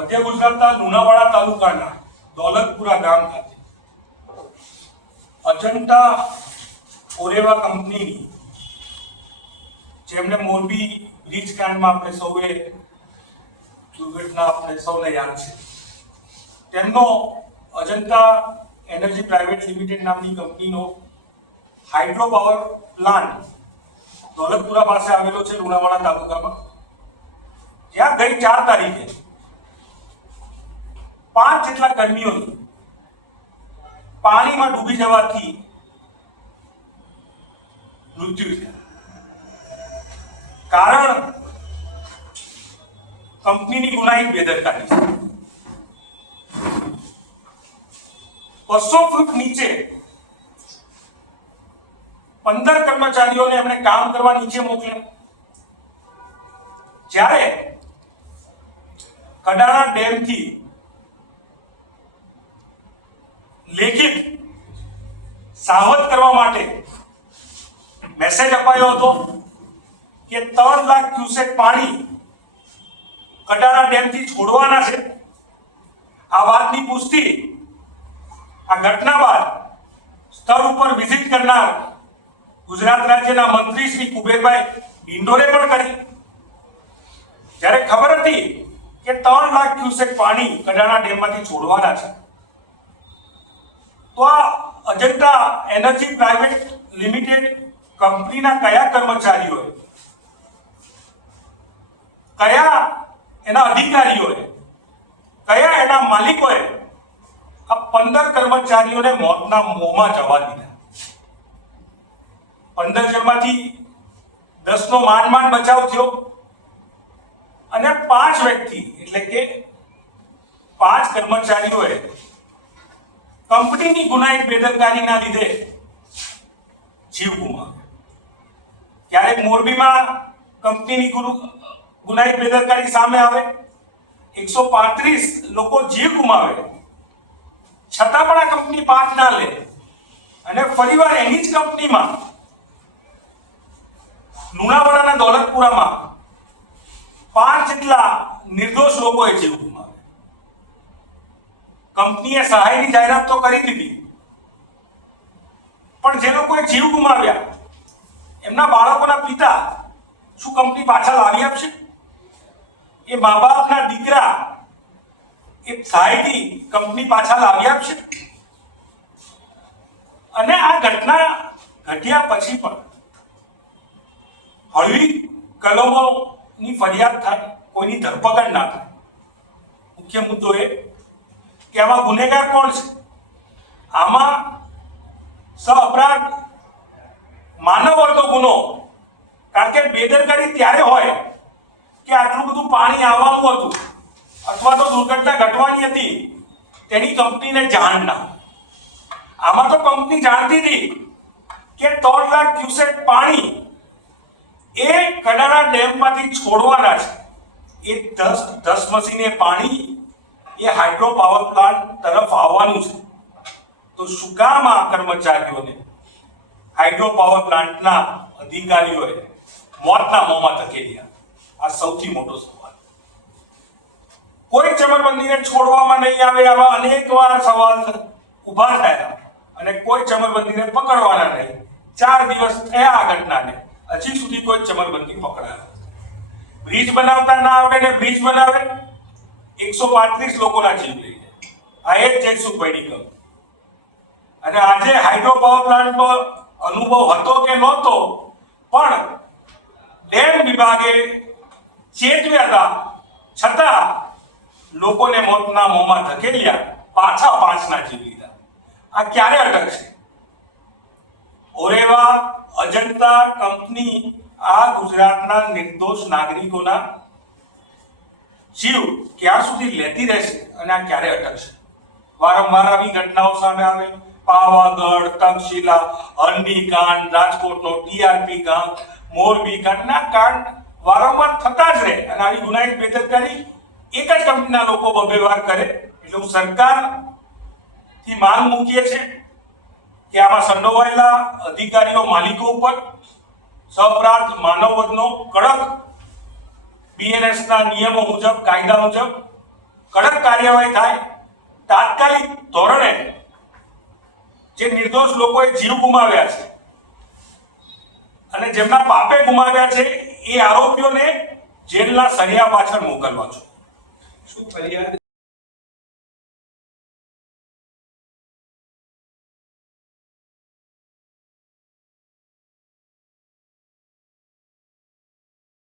મધ્ય ગુજરાતના લુણાવાડા તાલુકાના દોલતપુરા ગામ ખાતે અજંટા ઓરેવા કંપનીની જેમને મોરબી બ્રિજ કાંડમાં આપણે સૌએ દુર્ઘટના આપણે સૌને યાદ છે, તેમનો અજંતા એનર્જી પ્રાઇવેટ લિમિટેડ નામની કંપનીનો હાઇડ્રો પાવર પ્લાન્ટ દોલતપુરા પાસે આવેલો છે લુણાવાડા તાલુકામાં, જ્યાં ગઈ 4 તારીખે 5 જેટલા કર્મીઓની પાણીમાં ડૂબી જવાથી મૃત્યુ થયા. કારણ કંપનીની ગુનાહિત બેદરકારી છે. 200 ફૂટ નીચે 15 કર્મચારીઓને એમણે કામ કરવા નીચે મોકલ્યા. જ્યારે કડાણા ડેમથી લેખિત સાવધ કરવા માટે મેસેજ અપાયો હતો કે 3 લાખ ક્યુસેક પાણી કડાણા ડેમથી છોડવાના છે. આ વાતની પુષ્ટિ આ ઘટના બાદ સ્થળ ઉપર વિઝિટ કરનાર ગુજરાત રાજ્યના મંત્રી શ્રી કુબેરભાઈ ડિંડોરે પણ કરી. જ્યારે ખબર હતી કે 3 લાખ ક્યુસેક પાણી કડાણા ડેમમાંથી છોડવાના છે, તો આ અજંતા એનર્જી પ્રાઇવેટ લિમિટેડ કંપનીના કયા કર્મચારીઓએ, કયા એના અધિકારીઓએ, કયા એના માલિકોએ આ 15 કર્મચારીઓને મોતના મોંમાં જવા દીધા? 15 જણમાંથી 10 નો માંડ બચાવ થયો અને 5 વ્યક્તિ એટલે કે 5 કર્મચારીઓએ કંપનીની ગુનાહિત બેદરકારીના લીધે જીવ ગુમાવ્યો. ક્યારેક મોરબીમાં કંપનીની ગુનાહિત બેદરકારી સામે આવે, 135 લોકો જીવ ગુમાવે, છતાં પણ આ કંપની પાછ ના લે અને ફરીવાર એની જ કંપનીમાં લુણાવાડાના દોલતપુરામાં 5 જેટલા નિર્દોષ લોકોએ જીવ ગુમાવ્યા. કંપનીએ સહાયની જાહેરાત તો કરી દીધી, પણ જે લોકોએ જીવ ગુમાવ્યા એમના બાળકોના પિતા શું કંપની પાછા લાવી આપશે? એ મા બાપના દીકરા એ સહાયથી કંપની પાછા લાવી આપશે? અને આ ઘટના ઘટ્યા પછી પણ હળવી કલમોની ફરિયાદ થાય, કોઈની ધરપકડ ના થાય. મુખ્ય મુદ્દો એ કે આમાં ગુનેગાર કોણ છે? આમાં સહઅપરાધ માનવ વર્ગનો ગુનો. કારણ કે બેદરકારી ત્યારે હોય કે આટલું બધું પાણી આવવાનું હતું અથવા તો દુર્ઘટના ઘટવાની હતી, તેની કંપનીને જાણ ના. આમાં તો કંપની જાણતી હતી કે 3 લાખ ક્યુસેક પાણી એ કડાણા ડેમમાંથી છોડવાના છે. એ 10 મશીને પાણી એ હાઇડ્રો પાવર પ્લાન્ટ તરફ આવવાનું છે. તો શું કામ આ કર્મચારીઓને, હાઇડ્રો પાવર પ્લાન્ટના અધિકારીઓએ મોતના મોંમાં ધકેલ્યા? આ સૌથી મોટો સવાલ. કોઈ ચમરબંધીને છોડવામાં નહીં આવે, આવા અનેકવાર સવાલ ઉભા થયા અને કોઈ ચમરબંધીને પકડવાના નહીં. 4 દિવસ થયા આ ઘટનાને, હજી સુધી કોઈ ચમરબંધી પકડાયો. બ્રિજ બનાવતા ના આવડે ને બ્રિજ બનાવે, 135 લોકોના જીવ લઈ જાય. આ એ જ જયસુખભાઈ ની કંપની. અને આજે હાઇડ્રો પાવર પ્લાન્ટનો અનુભવ હતો કે નહોતો, પણ ડેમ વિભાગે ચેતવ્યા હતા, છતાં લોકોને મોતના મોંમાં ધકેલ્યા, પાછા 5ના જીવ લીધા. આ ક્યારે અટકશે? ઓરેવા અજંતા કંપની આ ગુજરાતના નિર્દોષ નાગરિકોના જીવ ક્યાં સુધી લેતી રહેશે અને આ ક્યારે અટકશે? વારંવાર આવી ઘટનાઓ સામે આવે. પાવાગઢ, તક્ષશિલા, હરણી કાંડ, રાજકોટનો ટીઆરપી કાંડ, મોરબી કાંડના કાંડ વારંવાર થતા જ રહે અને આવી ગુનાહિત બેદરકારી એક જ કંપનીના લોકો 2 વાર કરે. એટલે હું સરકારથી માંગ મૂકીએ છીએ કે આમાં સંડોવાયેલા અધિકારીઓ, માલિકો ઉપર સહઅપરાધ માનવ વધનો કડક બીએનએસ ના નિયમો મુજબ, કાયદા મુજબ કડક કાર્યવાહી થાય, તાત્કાલિક ધોરણે જે નિર્દોષ લોકોએ જીવ ગુમાવ્યા છે અને જેમના પાપે ગુમાવ્યા છે એ આરોપીઓને જેલના સળિયા પાછળ મોકલવા છે. શું ફરિયાદ